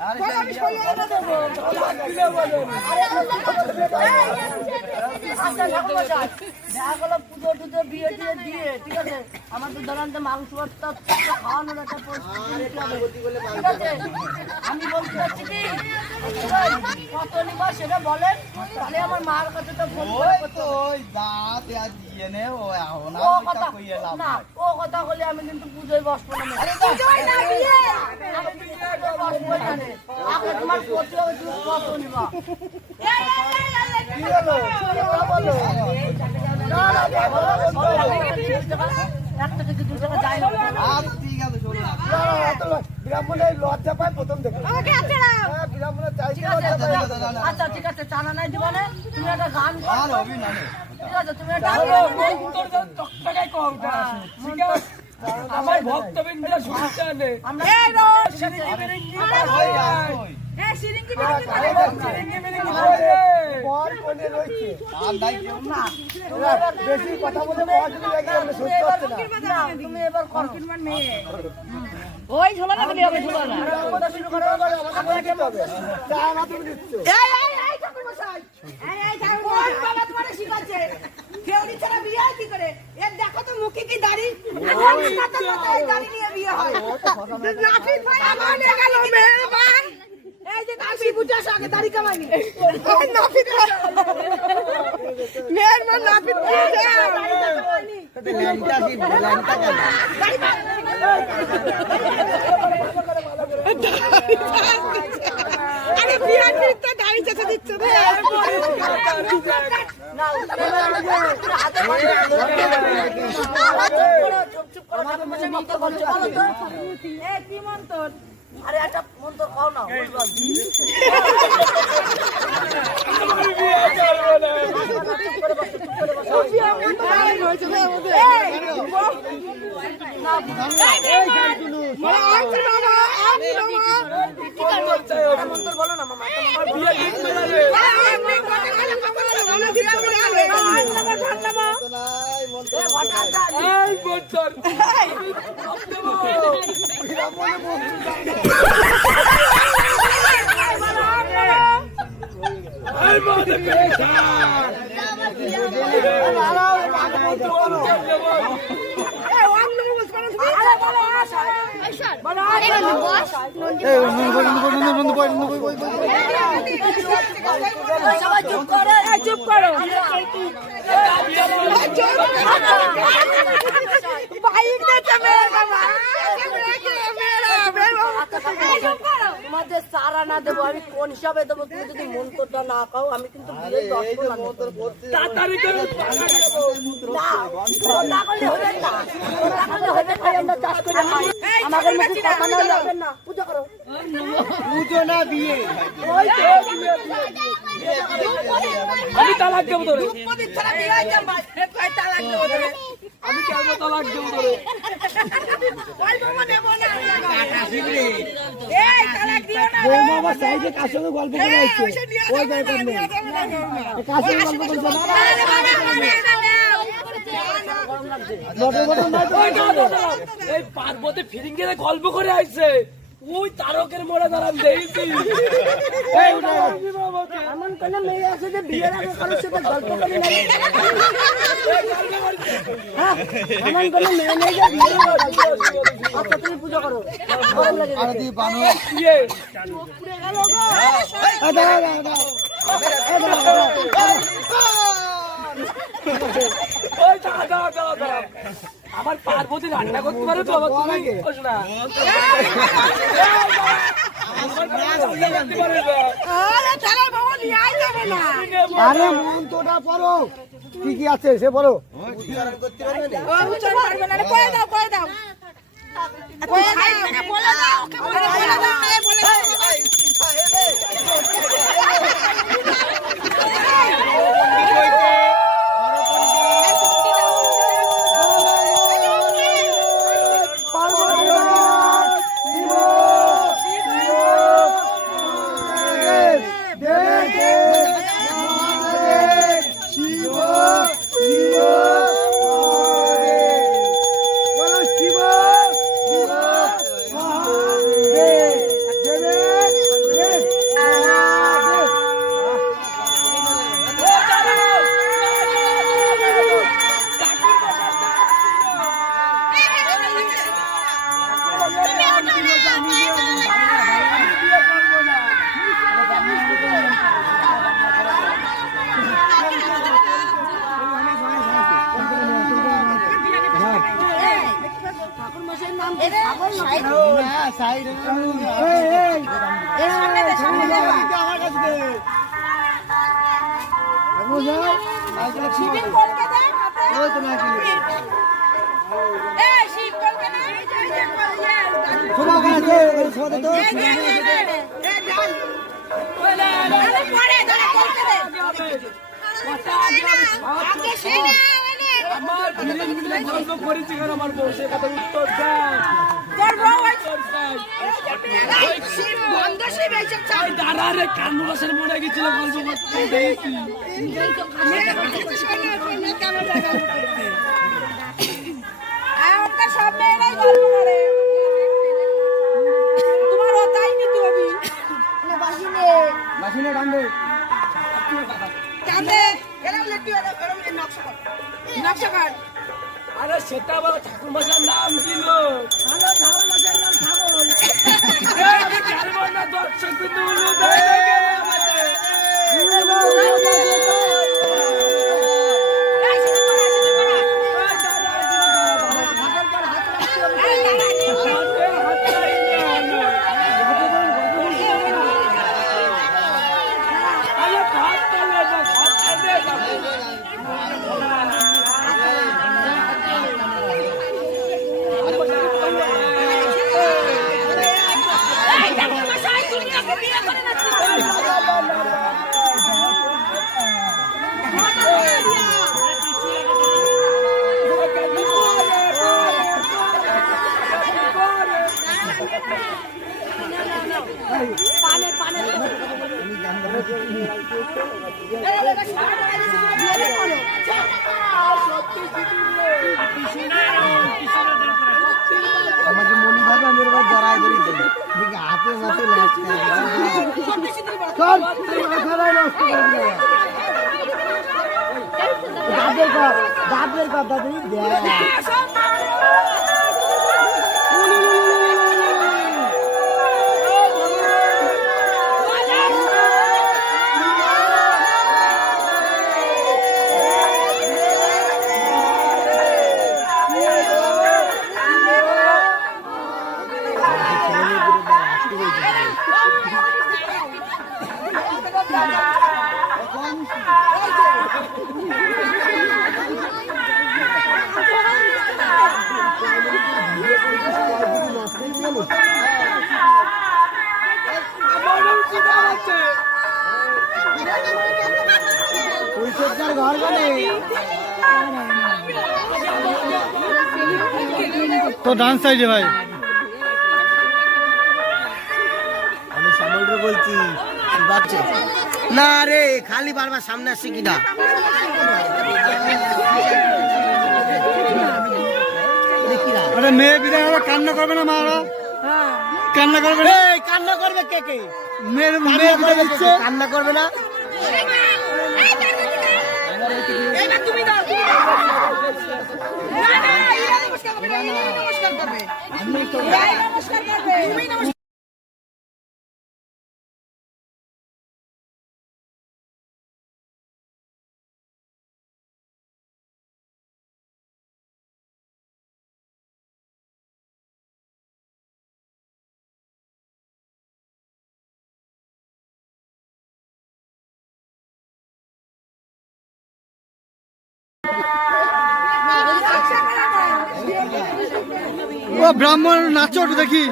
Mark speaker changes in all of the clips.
Speaker 1: আচ্ছা, পুজো টুজো বিয়ে টিয়ে ঠিক আছে? আমাদের ধরেন যে মাংস ভাতটা খাওয়ানোর একটা? আমি বলতে চাচ্ছি কি কত সেটা বলেন তাহলে আমার মার কাছে তো ফোন করে করতে
Speaker 2: ওই ইয়া দিয়ে নে ও এখন
Speaker 1: ও কথা ও কথা বলে আমি কিন্তু পুজোয় বসবো না না বিয়ে আমি থেকে দু টাকা যাই না।
Speaker 2: আচ্ছা, ঠিক আছে না।
Speaker 3: না, না, এত লজ্জা- পায় প্রথম থেকে হ্যাঁ ব্রাহ্মণে চাইছে
Speaker 1: ঠিক আছে
Speaker 3: লজ্জা পায়।
Speaker 1: আচ্ছা ঠিক আছে চানা নাই দিবা না তুমি একটা গান
Speaker 2: আর
Speaker 1: করো
Speaker 2: না
Speaker 1: ঠিক আছে তুমি একটা
Speaker 4: আমার শুনতে আনে
Speaker 1: আমরা
Speaker 2: আর নাই কেউ। না।
Speaker 3: বেশি কথা বলে লেগে
Speaker 1: তুমি এবার
Speaker 3: না
Speaker 1: না, তুমি এবার করো।
Speaker 5: ওই ঝোলাটা বলি হবে ঝোলাটা
Speaker 1: কথা শুরু করো
Speaker 3: আমাকে দিতে হবে চা না
Speaker 5: কোন বাবা তোমারে শিখাচ্ছে কেউরি ছাড়া বিয়ে হয় কি করে? এর দেখো তো মুখে কি দাড়ি। আমার মাথা মাথায় দাড়ি নিয়ে বিয়ে হয় নাফিস ভাই আমার গেল মেহরবান এই যে কাশি বুঝাস আগে দাড়ি কামাইনি। নাফিস মেহরবান
Speaker 2: ল্যাংটা কেন?
Speaker 5: আরে বিয়ে করতে দাড়ি চেঁচে দিচ্ছে কি
Speaker 1: আরে একটা মন্ত্র খাও না বুঝবা চুপ করে বসো চুপ করে। বলো না মামা একটা মন্ত্র সারা না দেবো আমি কোন হিসাবে দেবো তুমি যদি মন মন্ত্রটা না খাও আমি কিন্তু বিয়ে
Speaker 2: এই
Speaker 1: দশবো
Speaker 2: যে
Speaker 1: না
Speaker 2: মন্ত্র পড়তে
Speaker 4: তাড়াতাড়ি করে
Speaker 1: না, করলে হবে না। ওটা করলে হবে না, আমরা চাষ করি। আমাদের মুখে কথা না হবে না। পুজো করো।
Speaker 3: পুজো না বিয়ে
Speaker 1: ওই তো।
Speaker 4: আমি তালাক দেবো তোরে
Speaker 5: ছাড়া বিয়ে হয় না, কয় তালাক দেবো তোরে।
Speaker 4: আমি কেন তালাক দেবো তোরে
Speaker 5: ওই বাবা নেব না। এই, না।
Speaker 3: বৌমা আমার কার সঙ্গে গল্প করে আসছে ওই দরকার নেই। কার সঙ্গে গল্প করছে?
Speaker 5: মানে
Speaker 4: গল্প করে ওই তারকের মোড়ে দাঁড়ান দেখছি উঠে
Speaker 1: এমন কোনো মেয়ে আছে যে বিয়ের আগে কারোর সাথে গল্প করে না? হ্যাঁ? এমন কোনো মেয়ে নেই যে বিয়ের? আচ্ছা, তুমি পুজো করো। গরম লাগে
Speaker 2: আর দি বানু
Speaker 4: ইয়ে। ওই দাঁড়া, দাঁড়া, দাঁড়া, দাঁড়া। আমার পার্বতী রান্না করতে পারে তো? আবার তুমি না?
Speaker 5: আরে
Speaker 3: মন্ত্রটা পড়ো। কি কি আছে সে বলো
Speaker 2: উচ্চারণ করতে
Speaker 5: আরে পরে, ধরে।
Speaker 4: আমার ফিরিঙ্গিতে গল্প করেছি কেন আমার বউ? সে কথা উত্তর দেয়। দাঁড়ারে কান্দুরাসের মনে গেছিল গল্প করতে দেখি
Speaker 5: সব মেয়েরাই গল্প করে। এরম এ নকশা। নকশা কর।
Speaker 4: আরে সেটা আবার ঠাকুর মশার আমাকে
Speaker 2: মনি ভাবে আমি ওর জড়াই ধরি দিই দেখি হাতে মাথে ল্যাচ খাই
Speaker 5: সত্যি সিঁদুর
Speaker 3: পরিচর্যার ঘর গেলে। তো ডান্স চাইছে ভাই।
Speaker 2: আমি শ্যামলরে বলছি বাচ্চা না রে খালি বারবার সামনে আসছে কিনা?
Speaker 3: আরে মেয়ে বিদায় হবে কান্না করবে না মা কান্না করবে না?
Speaker 2: কান্না করবে কে কে?
Speaker 3: মেয়ের
Speaker 2: কান্না করবে না?
Speaker 5: নমস্কার করবে নমস্কার করবে। নমস্কার করবে।
Speaker 3: ও ব্রাহ্মণ নাচো একটু দেখি।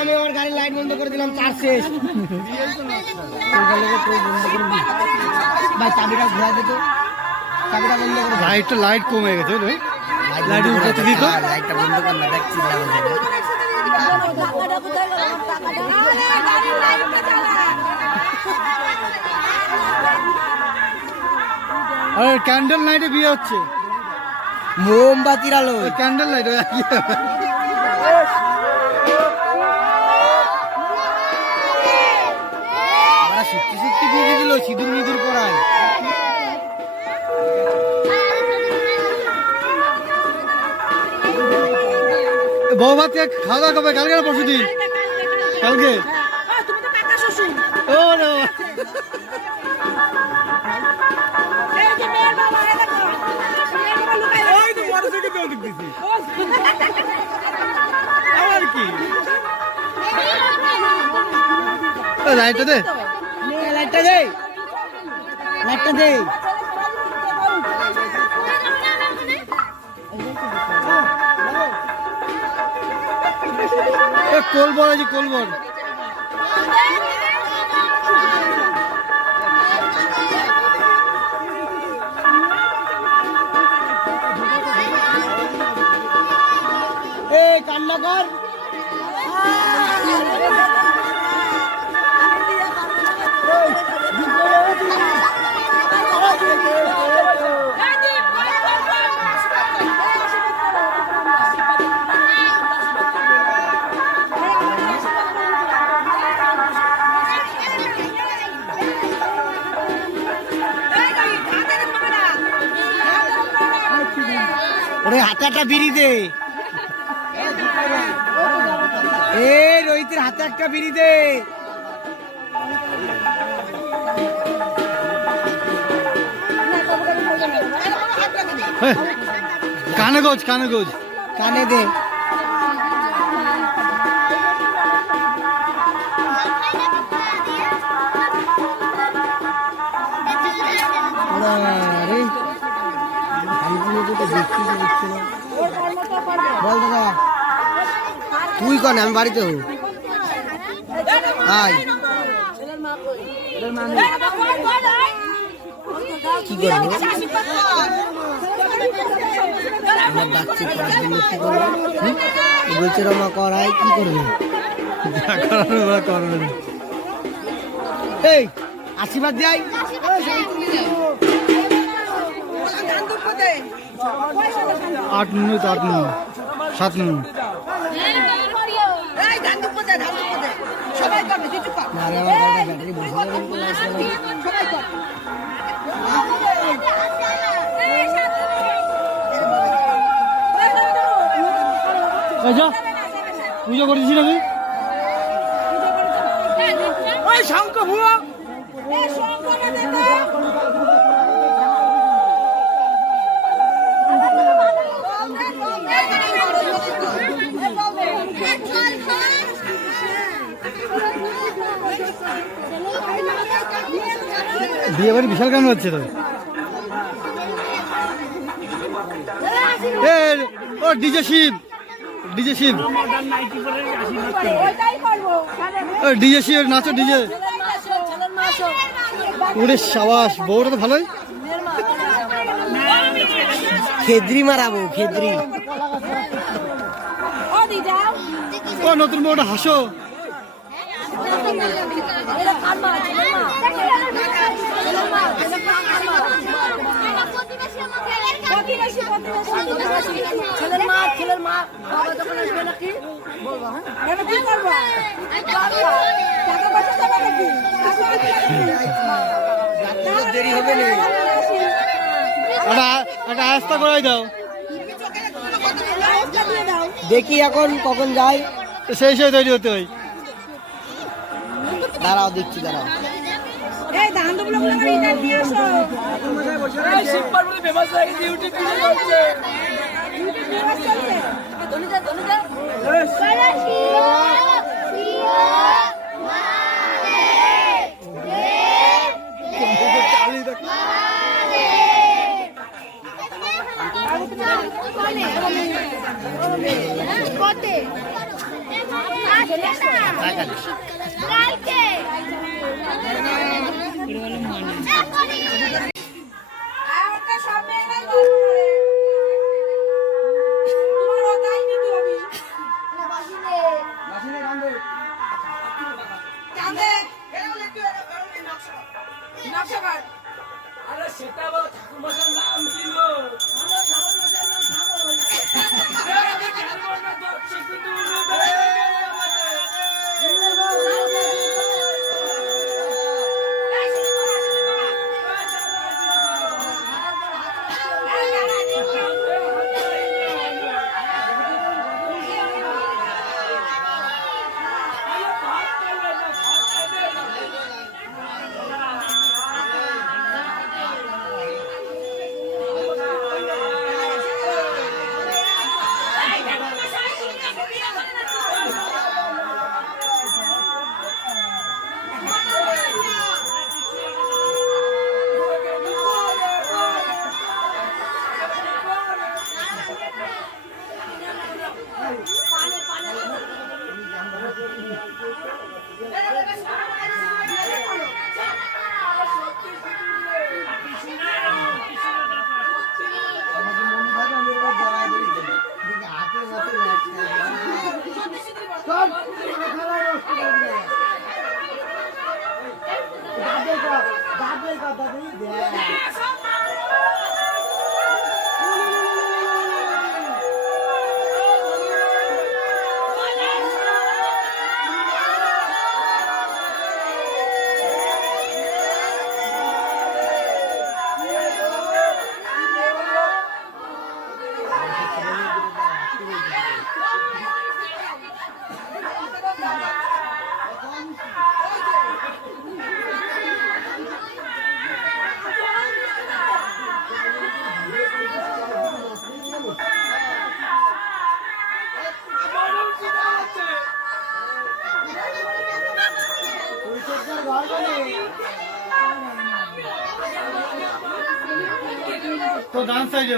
Speaker 2: আমি আমার গাড়ির লাইট বন্ধ করে দিলাম চার শেষ। ভাই চাবিটা ঘোরা দিত চাবিটা বন্ধ করে
Speaker 3: লাইটটা লাইট কমে গেছে লাইট উঠাতে দিত
Speaker 2: লাইটটা বন্ধ কর না
Speaker 5: আরে
Speaker 3: ক্যান্ডেল লাইটে বিয়ে হচ্ছে।
Speaker 2: মোমবাতির আলো
Speaker 3: ক্যান্ডেল লাইট
Speaker 2: ওরা সত্যি সত্যি বিয়ে দিল সিঁদুর মিদুর করায়
Speaker 3: বউ ভাত খাওয়া দাওয়া কবে কালকে না পরশু দিন? কালকে?
Speaker 5: আ, তুমি তো কাকা শ্বশুর
Speaker 3: ও লাইটটা দে।
Speaker 2: লাইটটা দে। লাইটটা দে।
Speaker 3: কোলবর আছে কোলবর কানে গোজ কানে গোজ
Speaker 2: কানে দে। বল দাদা তুই কন আমি বাড়িতে হো আয়। কি করব? আমার ডাকছে করার জন্য কি করব? বলছে রমা করাই কি করব?
Speaker 3: যা করার ওরা
Speaker 2: এই আশীর্বাদ যাই
Speaker 3: আট মিনিট আট মিনিট সাত মিনিট।
Speaker 5: সবাই করবে,
Speaker 3: যা পুজো করেছিস নাকি?
Speaker 5: এই শঙ্করটা দে
Speaker 3: বিয়ে বাড়ি বিশাল কেমন হচ্ছে তো এ ও DJ Shiv. DJ Shiv DJ Shiv নাচো ডিজে। ওরে সাবাস বউটা তো ভালোই
Speaker 2: খেদ্রি মারাবো খেদ্রি।
Speaker 5: ও
Speaker 3: নতুন বউটা হাসো
Speaker 1: এটা কার মা? ছেলের মা? ছেলের মা, ছেলের মা, কার মা?
Speaker 5: প্রতিবেশী, প্রতিবেশী।
Speaker 1: ছেলের মা ছেলের মা বাবা যখন আসবে নাকি বলব হ্যাঁ
Speaker 5: এবার কি করব? টাকা পয়সা দেবে নাকি?
Speaker 2: দেরি হবে না
Speaker 3: একটা আস্তা দাও।
Speaker 2: দেখি এখন কখন যাই
Speaker 3: সেই সেই তৈরি হতে হয়
Speaker 2: দাঁড়াও দিচ্ছি দাঁড়াও
Speaker 5: এই
Speaker 6: নাশাঘাট
Speaker 5: আরে
Speaker 4: সেটা বল ঠাকুরমশার নাম ছিল
Speaker 2: ভালো ঠাকুরমশার নাম ছাগল ঠাকুরমশার দর্শক কিন্তু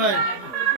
Speaker 3: তো ডান্স সাইডে ভাই